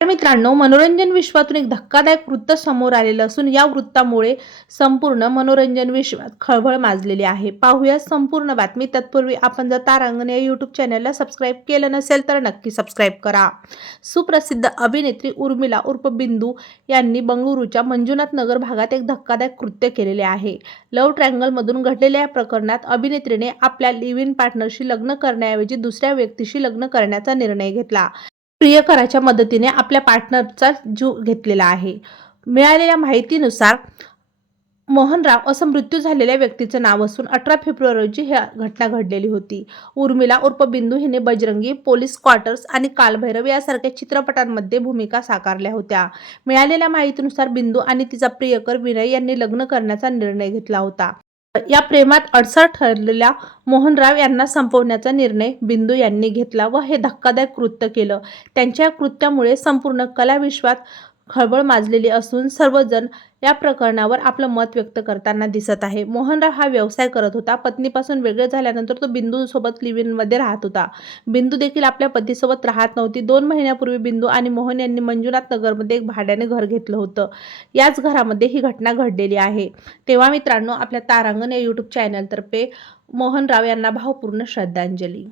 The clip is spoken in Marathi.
तर मित्रांनो, मनोरंजन विश्वातून एक धक्कादायक वृत्त समोर आलेलं असून या वृत्तामुळे संपूर्ण मनोरंजन विश्वात खळबळ माजलेली आहे. पाहूया संपूर्ण बातमी. तत्पूर्वी आपण जर तारांगण या यूट्यूब चॅनलला सबस्क्राईब केलं नसेल तर नक्की सबस्क्राईब करा. सुप्रसिद्ध अभिनेत्री उर्मिला उर्फ बिंदू यांनी बंगळुरूच्या मंजुनाथ नगर भागात एक धक्कादायक कृत्य केलेले आहे. लव्ह ट्रँगलमधून घडलेल्या या प्रकरणात अभिनेत्रीने आपल्या लिव्ह इन पार्टनरशी लग्न करण्याऐवजी दुसऱ्या व्यक्तीशी लग्न करण्याचा निर्णय घेतला. प्रियकराच्या मदतीने आपल्या पार्टनरचा जीव घेतलेला आहे. मिळालेल्या माहितीनुसार मोहनराव असं मृत्यू झालेल्या व्यक्तीचं नाव असून 18 फेब्रुवारी रोजी ही घटना घडलेली होती. उर्मिला उर्फ बिंदू हिने बजरंगी, पोलीस क्वार्टर्स आणि कालभैरव यासारख्या चित्रपटांमध्ये भूमिका साकारल्या होत्या. मिळालेल्या माहितीनुसार बिंदू आणि तिचा प्रियकर विनय यांनी लग्न करण्याचा निर्णय घेतला होता. या प्रेमात अडसर ठरलेल्या मोहनराव यांना संपवण्याचा निर्णय बिंदू यांनी घेतला व हे धक्कादायक कृत्य केलं. त्यांच्या या कृत्यामुळे संपूर्ण कलाविश्वात खळबळ माजलेली असून सर्वजण या प्रकरणावर आपलं मत व्यक्त करताना दिसत आहे. मोहनराव हा व्यवसाय करत होता. पत्नीपासून वेगळे झाल्यानंतर तो बिंदूसोबत लिव्ह इनमध्ये राहत होता. बिंदू देखील आपल्या पतीसोबत राहत नव्हती. 2 महिन्यापूर्वी बिंदू आणि मोहन यांनी मंजुनाथ नगरमध्ये एक भाड्याने घर घेतलं होतं. याच घरामध्ये ही घटना घडलेली आहे. तेव्हा मित्रांनो, आपल्या तारांगण या यूट्यूब चॅनलतर्फे मोहनराव यांना भावपूर्ण श्रद्धांजली.